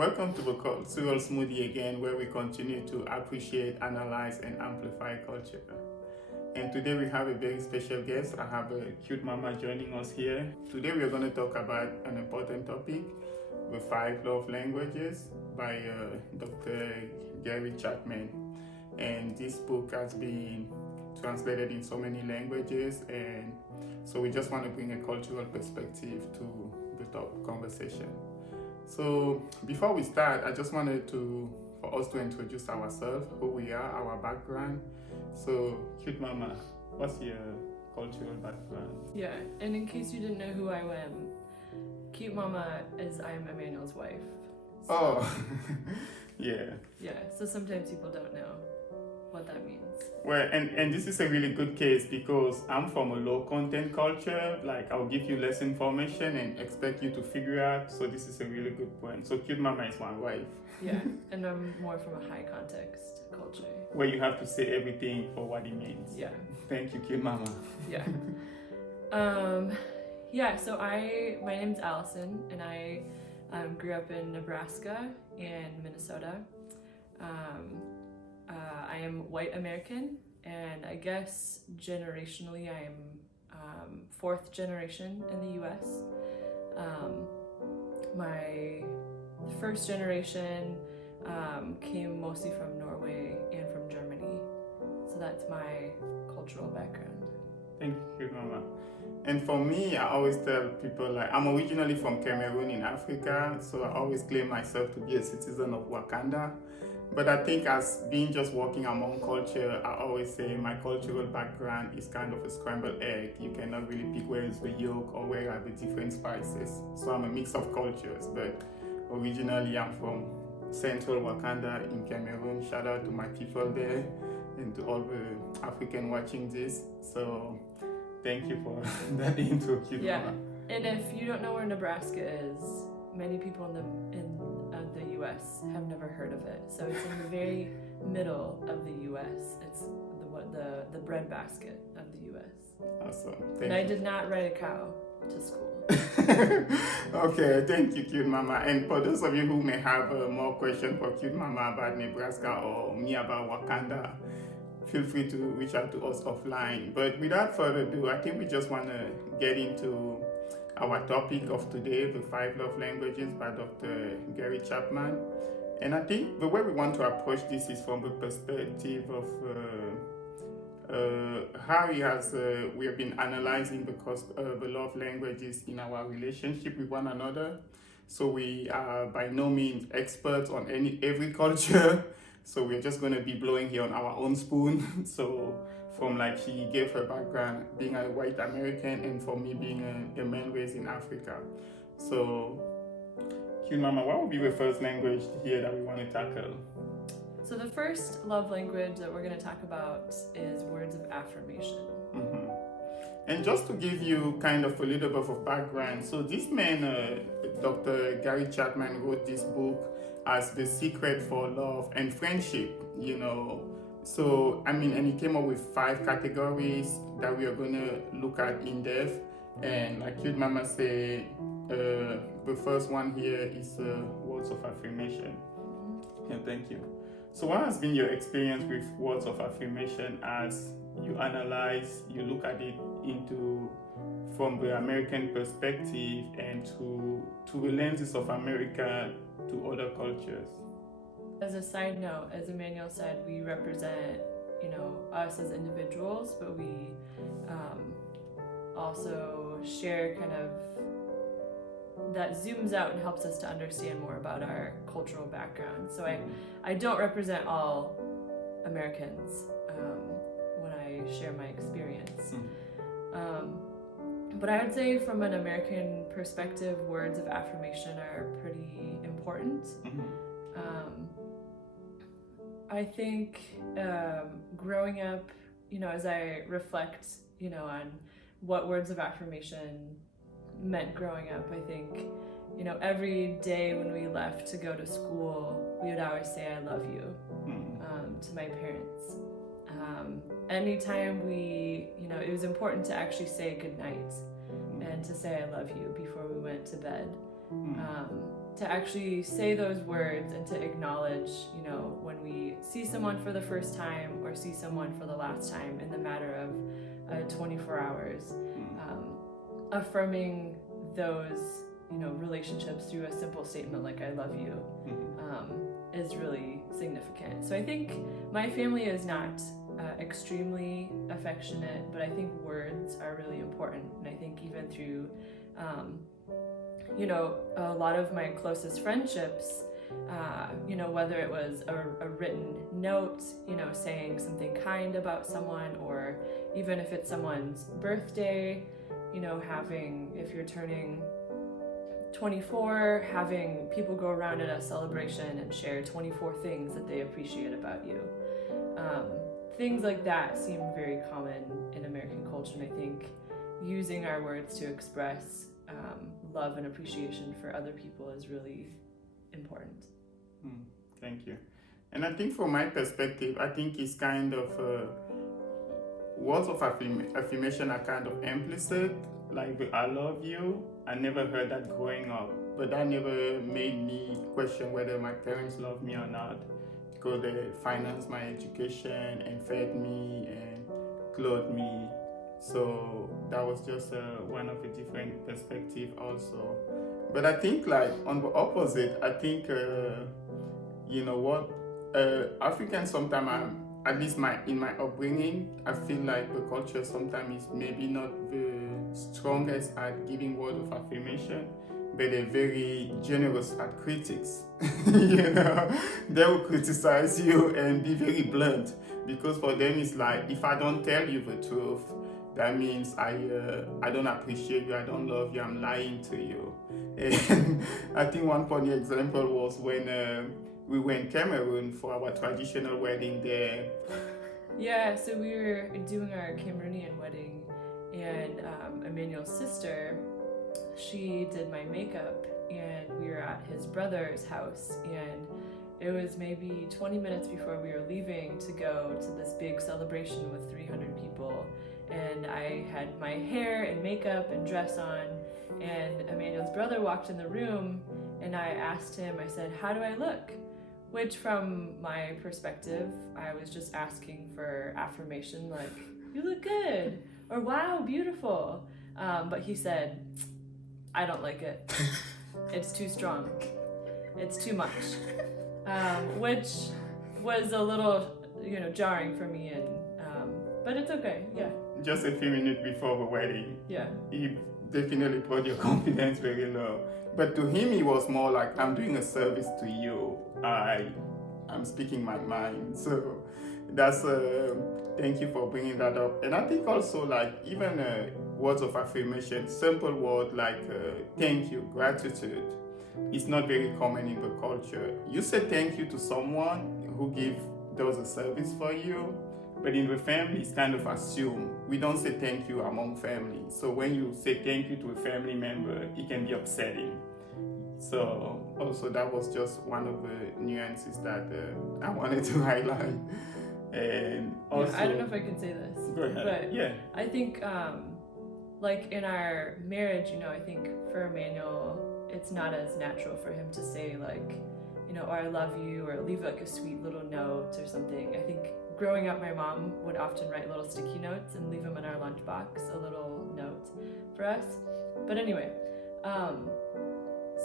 Welcome to the Cultural Smoothie again, where we continue to appreciate, analyze, and amplify culture. And today we have a very special guest. I have a cute mama joining us here. Today we are going to talk about an important topic, the 5 love languages by Dr. Gary Chapman. And this book has been translated in so many languages, and so we just want to bring a cultural perspective to the top conversation. So before we start, I just wanted for us to introduce ourselves, who we are, our background. So, cute mama, what's your cultural background? Yeah, and in case you didn't know who I am, cute mama is I'm Emmanuel's wife. So, oh, yeah. Yeah, so sometimes people don't know what that means. Well, and this is a really good case because I'm from a low content culture. Like, I'll give you less information and expect you to figure out. So this is a really good point. So cute mama is my wife. Yeah, and I'm more from a high context culture. Where you have to say everything for what it means. Yeah. Thank you, cute mama. Yeah. So my name's Allison, and I grew up in Nebraska and Minnesota. I am white American, and I guess generationally I am 4th generation in the US. My first generation came mostly from Norway and from Germany, so that's my cultural background. Thank you, Mama. And for me, I always tell people, like, I'm originally from Cameroon in Africa, so I always claim myself to be a citizen of Wakanda. But I think as being just walking among culture, I always say my cultural background is kind of a scrambled egg. You cannot really pick where is the yolk or where are the different spices. So I'm a mix of cultures, but originally I'm from central Wakanda in Cameroon. Shout out to my people there and to all the African watching this. So thank you for that intro, cute mama. And if you don't know where Nebraska is, many people in the U.S. have never heard of it. So it's in the very middle of the U.S. It's the breadbasket of the U.S. Awesome. And I did not ride a cow to school. Okay, thank you, cute mama. And for those of you who may have more questions for cute mama about Nebraska or me about Wakanda, feel free to reach out to us offline. But without further ado, I think we just want to get into our topic of today, the 5 love languages by Dr. Gary Chapman. And I think the way we want to approach this is from the perspective of how we have been analyzing the love languages in our relationship with one another. So we are by no means experts on every culture. So we're just going to be blowing here on our own spoon. So from, like, she gave her background being a white American, and for me being a man raised in Africa. So, cute mama, what would be the first language here that we want to tackle? So the first love language that we're going to talk about is words of affirmation. Mm-hmm. And just to give you kind of a little bit of background, so this man, Dr. Gary Chapman, wrote this book as The Secret for Love and Friendship, So, and he came up with 5 categories that we are going to look at in depth. And like cute mama say, the first one here is words of affirmation. Yeah, thank you. So what has been your experience with words of affirmation as you analyze, you look at it from the American perspective and to the lenses of America to other cultures? As a side note, as Emmanuel said, we represent, us as individuals, but we also share kind of that zooms out and helps us to understand more about our cultural background. So I don't represent all Americans when I share my experience. But I would say from an American perspective, words of affirmation are pretty important. I think growing up, as I reflect, on what words of affirmation meant growing up, I think, every day when we left to go to school, we would always say, "I love you," to my parents. Anytime it was important to actually say goodnight and to say "I love you" before we went to bed. to actually say those words and to acknowledge, you know, when we see someone for the first time or see someone for the last time in the matter of 24 hours, affirming those, you know, relationships through a simple statement like "I love you" is really significant. So I think my family is not extremely affectionate, but I think words are really important. And I think even through, you know, a lot of my closest friendships, you know, whether it was a written note, you know, saying something kind about someone, or even if it's someone's birthday, you know, having, if you're turning 24, having people go around at a celebration and share 24 things that they appreciate about you. Things like that seem very common in American culture, and I think using our words to express love and appreciation for other people is really important. Thank you. And I think from my perspective, I think it's kind of words of affirmation are kind of implicit, like the "I love you." I never heard that growing up, but that never made me question whether my parents love me or not, because they financed my education and fed me and clothed me. So that was just one of a different perspective also. But I think, like, on the opposite, I think you know what, Africans sometimes, at least in my upbringing, I feel like the culture sometimes is maybe not the strongest at giving word of affirmation, but they're very generous at critics. You know, they will criticize you and be very blunt, because for them it's like, if I don't tell you the truth, that means I don't appreciate you, I don't love you, I'm lying to you. And I think one funny example was when we went in Cameroon for our traditional wedding there. Yeah, so we were doing our Cameroonian wedding, and Emmanuel's sister, she did my makeup, and we were at his brother's house, and it was maybe 20 minutes before we were leaving to go to this big celebration with 300 people, and I had my hair and makeup and dress on, and Emmanuel's brother walked in the room, and I asked him, I said, "How do I look?" Which, from my perspective, I was just asking for affirmation, like, "You look good," or "Wow, beautiful." But he said, "I don't like it. It's too strong. It's too much," which was a little, you know, jarring for me. And but it's okay. Yeah. Just a few minutes before the wedding. Yeah. He definitely brought your confidence very low. But to him, it was more like, I'm doing a service to you. I'm speaking my mind. So that's thank you for bringing that up. And I think also, like, even words of affirmation, simple word like thank you, gratitude, it's not very common in the culture. You say thank you to someone who does a service for you, but in the family, it's kind of assumed. We don't say thank you among family. So when you say thank you to a family member, it can be upsetting. So also that was just one of the nuances that I wanted to highlight. And also, I don't know if I can say this. Go ahead. But yeah. I think, like in our marriage, you know, I think for Emmanuel, it's not as natural for him to say, like, you know, "Oh, I love you," or leave like a sweet little note or something. I think growing up, my mom would often write little sticky notes and leave them in our lunchbox, a little note for us. But anyway,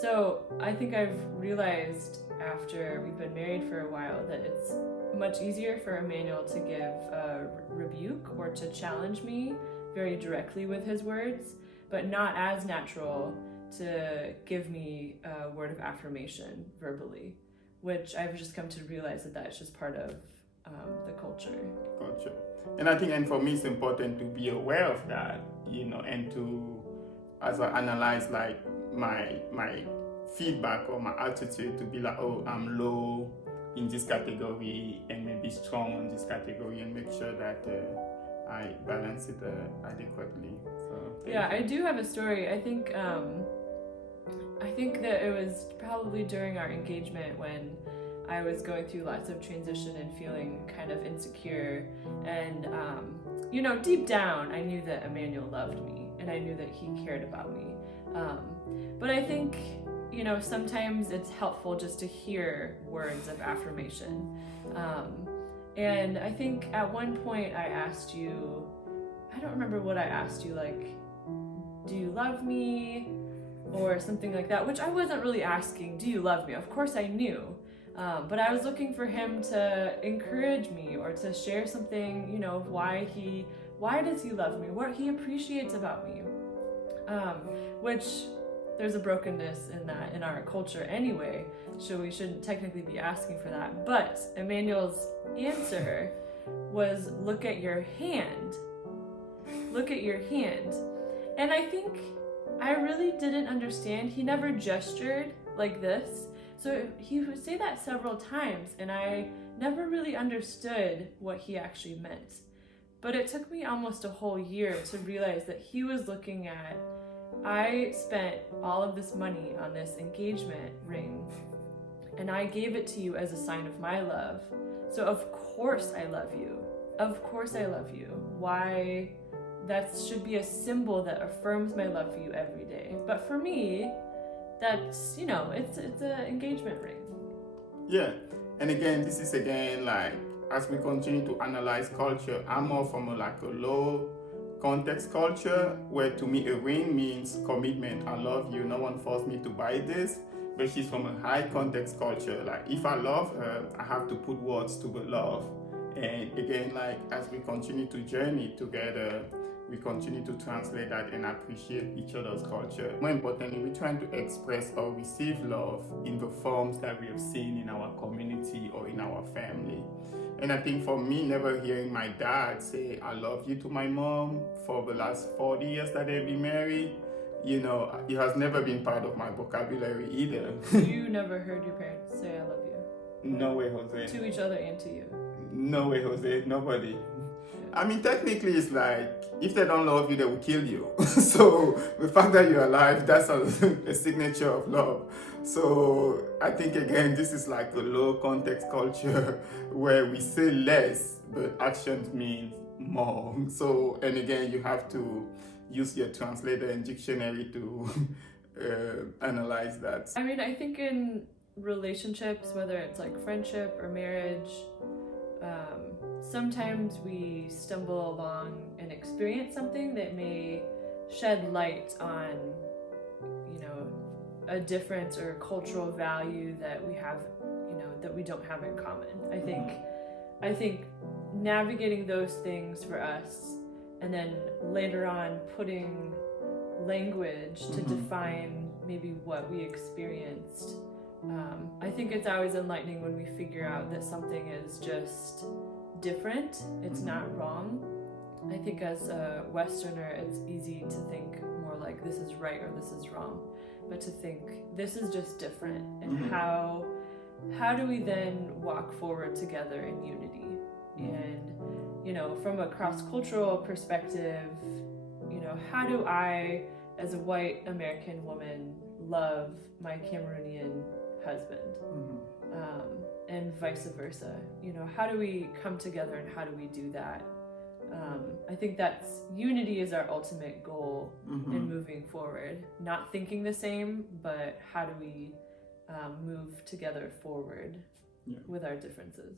so I think I've realized after we've been married for a while that it's much easier for Emmanuel to give a rebuke or to challenge me very directly with his words, but not as natural to give me a word of affirmation verbally, which I've just come to realize that that's just part of the culture. And I think, and for me, it's important to be aware of that, you know, and to, as I analyze like my feedback or my attitude, to be like, oh, I'm low in this category and maybe strong on this category, and make sure that I balance it adequately. So yeah, I do have a story. I think that it was probably during our engagement when I was going through lots of transition and feeling kind of insecure, and you know, deep down I knew that Emmanuel loved me and I knew that he cared about me, but I think, sometimes it's helpful just to hear words of affirmation. And I think at one point I asked you, I don't remember what I asked you, like, do you love me? Or something like that, which I wasn't really asking, do you love me? Of course I knew. But I was looking for him to encourage me or to share something, of why does he love me? What he appreciates about me. Which there's a brokenness in that in our culture anyway, so we shouldn't technically be asking for that. But Emmanuel's answer was, look at your hand. Look at your hand. And I think I really didn't understand. He never gestured like this. So he would say that several times, and I never really understood what he actually meant. But it took me almost a whole year to realize that he was looking at, I spent all of this money on this engagement ring, and I gave it to you as a sign of my love. So of course I love you. Of course I love you. Why? That should be a symbol that affirms my love for you every day. But for me, that's, it's an engagement ring. Yeah. And again, this is like, as we continue to analyze culture, I'm more from a low context culture, where to me a ring means commitment. I love you. No one forced me to buy this. But she's from a high context culture. Like, if I love her, I have to put words to the love. And again, like, as we continue to journey together, we continue to translate that and appreciate each other's culture. More importantly, we're trying to express or receive love in the forms that we have seen in our community or in our family. And I think for me, never hearing my dad say, I love you to my mom for the last 40 years that they've been married, it has never been part of my vocabulary either. You never heard your parents say, I love you? No way, Jose. To each other and to you? No way, Jose. Nobody. I mean, technically, it's like, if they don't love you, they will kill you. So the fact that you're alive, that's a signature of love. So I think, again, this is like a low context culture where we say less, but actions mean more. So, and again, you have to use your translator and dictionary to analyze that. I mean, I think in relationships, whether it's like friendship or marriage, sometimes we stumble along and experience something that may shed light on, a difference or cultural value that we have, that we don't have in common. I think navigating those things for us, and then later on putting language to define maybe what we experienced. I think it's always enlightening when we figure out that something is just different. It's not wrong. I think as a Westerner, it's easy to think more like this is right or this is wrong, but to think this is just different. And how do we then walk forward together in unity? And, from a cross-cultural perspective, how do I, as a white American woman, love my Cameroonian husband? And vice versa. How do we come together and how do we do that? I think that's unity is our ultimate goal in moving forward. Not thinking the same, but how do we move together forward with our differences?